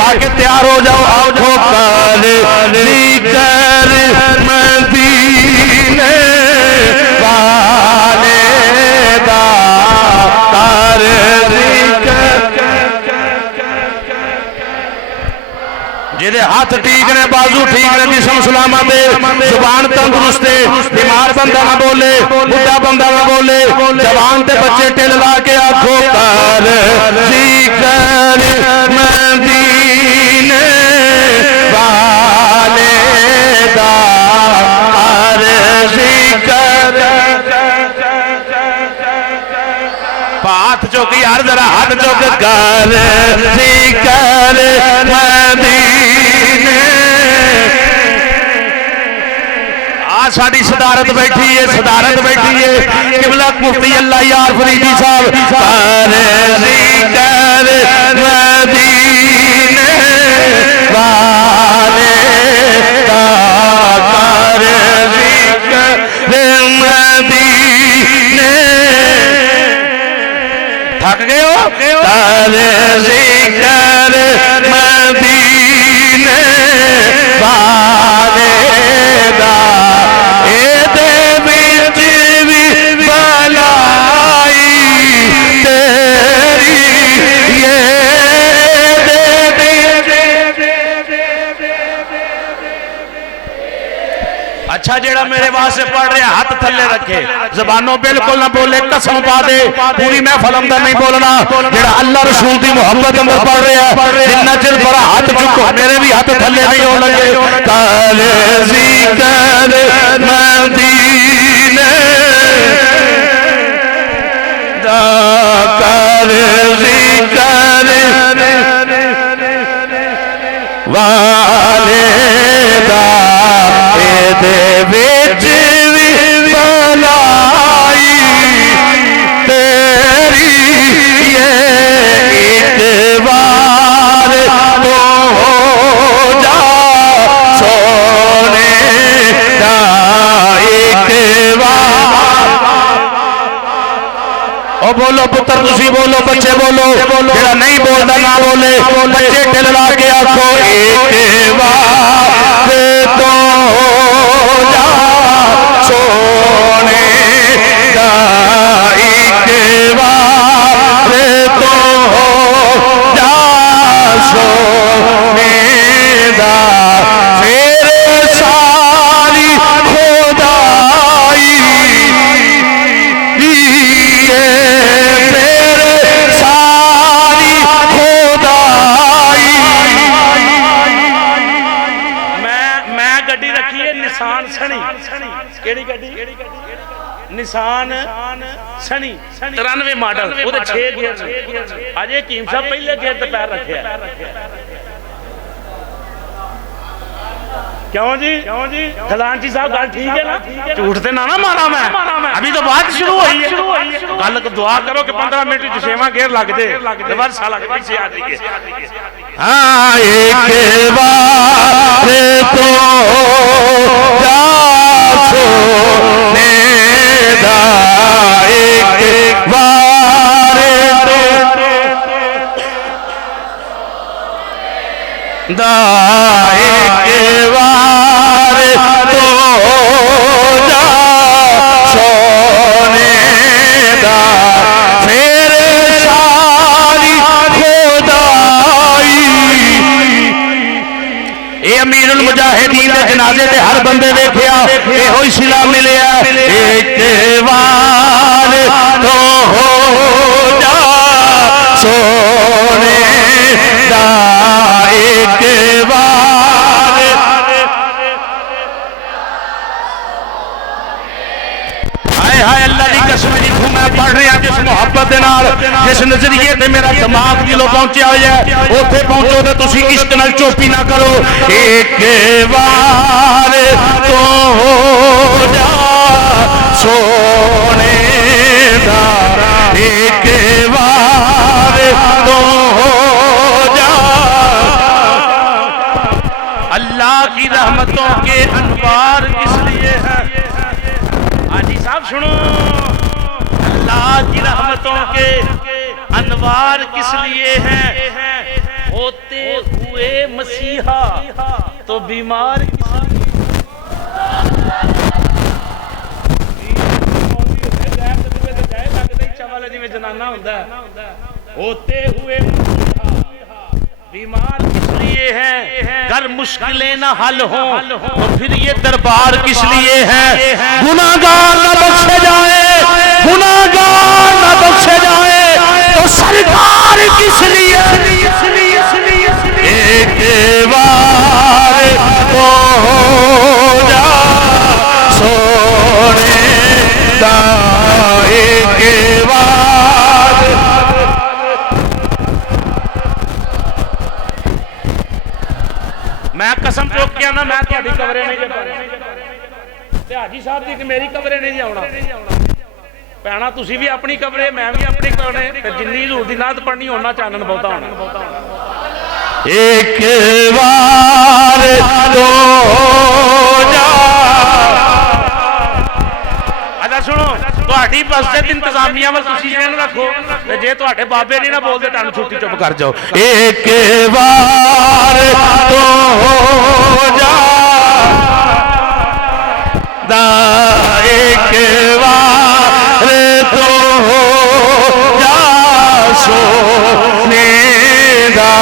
ताकि तैयार हो जाओ। आंखों काल कर मदीने वाले दा कर जिहदे हाथ ठीक ने, बाजू ठीक ने, जिस्म सलामत है, जुबान तंदुरुस्त है, बीमार बंदा ना बोले, बुढ़ा बंदा ना बोले, जवान ते बच्चे टिल ला के आखो कर जिक्र मदीने वाले दा कर जिक्र। हाथ चुक यार जरा हाथ चुक कर जिक्र मदीने। आज साड़ी सदारत बैठी है, सदारत बैठी है किबला मुफ्ती अल्लाह यार फरीदी साहब कर जिक्र मदीने वाले दा कर जिक्र मदीने। थक गए हो कर जिक्र मदीने वाले दा एदे विच भी भलाई तेरी ये अच्छा जेड़ा मेरे वास्ते पढ़ रहे हाथ थले रखे, जबानों बिल्कुल ना बोले, कसम पा दे पूरी महफिल अंदर नहीं बोलना। जेड़ा अल्लाह रसूल की मोहब्बत अंदर पढ़ रहा है, जिन्ना चिर बड़ा हाथ चुको मेरे भी हाथ थले नहीं हो लगे। कर जिक्र मदीने दा कर जिक्र वाले दा एदे विच भी भलाई तेरी ये एक बार तो हो जा सोने दा एक बार। ओ बोलो पुत्र तुसी बोलो, बच्चे बोलो, जेड़ा नहीं बोलता ना बोले, बच्चे टिल ला के आखो एक बार तो जा सोने दा एक बार तो जा सोने दा। फिर सारी खुदाई निशान सनी 93 मॉडल 6 गियर अजे कीम साहब पहले गियर ते पैर रखे। क्यों जी खजानची साहब गल ठीक है ना, झूठ ते ना मारा मैं, अभी तो बात शुरू हुई है। गल दुआ करो कि 15 मिनट सेवा गियर लग दे बस साला के पीछे आ जाइए। हाँ एक बार तो जा सोने दा एक बार दा एक बार तो जा सोने दा। फिर सारी खुदाई ये अमीरुल मुजाहिदीन दे जनाजे ते हर बंदे देखिया एहो ही सिला मिलिया। एक बार तो हो जा सोने दा एक बार। हाय हाय अल्लाह दी कसम जी मैं पढ़ रहा जिस मुहब्बत दे नाल जिस नजरिए ते मेरा दिमाग दिलों पहुंचा होया ओथे पहुंचो ते तुसी इश्क नाल चोपी ना करो। एक बार तो हो जा सोने दा एक बार तो हो जा। अल्लाह की रहमतों के अनवार किस लिए है? हाजी साहब सुनो, अल्लाह की रहमतों के अनवार किस लिए हैं? हो होते हुए मसीहा तो बीमार जनाना होता है। होते हुए बीमार किस लिए है? घर मुश्किलें ना हल हो तो फिर ये दरबार किस लिए है? गुनाहगार ना बख्शे जाए, गुनाहगार ना बख्शे जाए तो सरकार किस लिए? एक बार तो जा सोने दा, एक बार। मैं कसम चुक के आना, मैं तुम्हारी कमरे नहीं ते हाजी साहब जी मेरी कमरे नहीं जाना पैना। तुसी भी अपनी कमरे, मैं भी अपनी कमरे, जिन्नी हजूर दी नात पढ़नी होना चानन बहुता होना। एक बार तो जा। अच्छा सुनो, ਤੁਹਾਡੀ मस्जिद इंतजामिया में तुसी जहन रखो ते जे ਤੁਹਾਡੇ बाबे नहीं ना बोलते ਤੁਹਾਨੂੰ छुट्टी चुप कर जाओ। एक बार तो जा दा, एक बार तो जा सोने दा।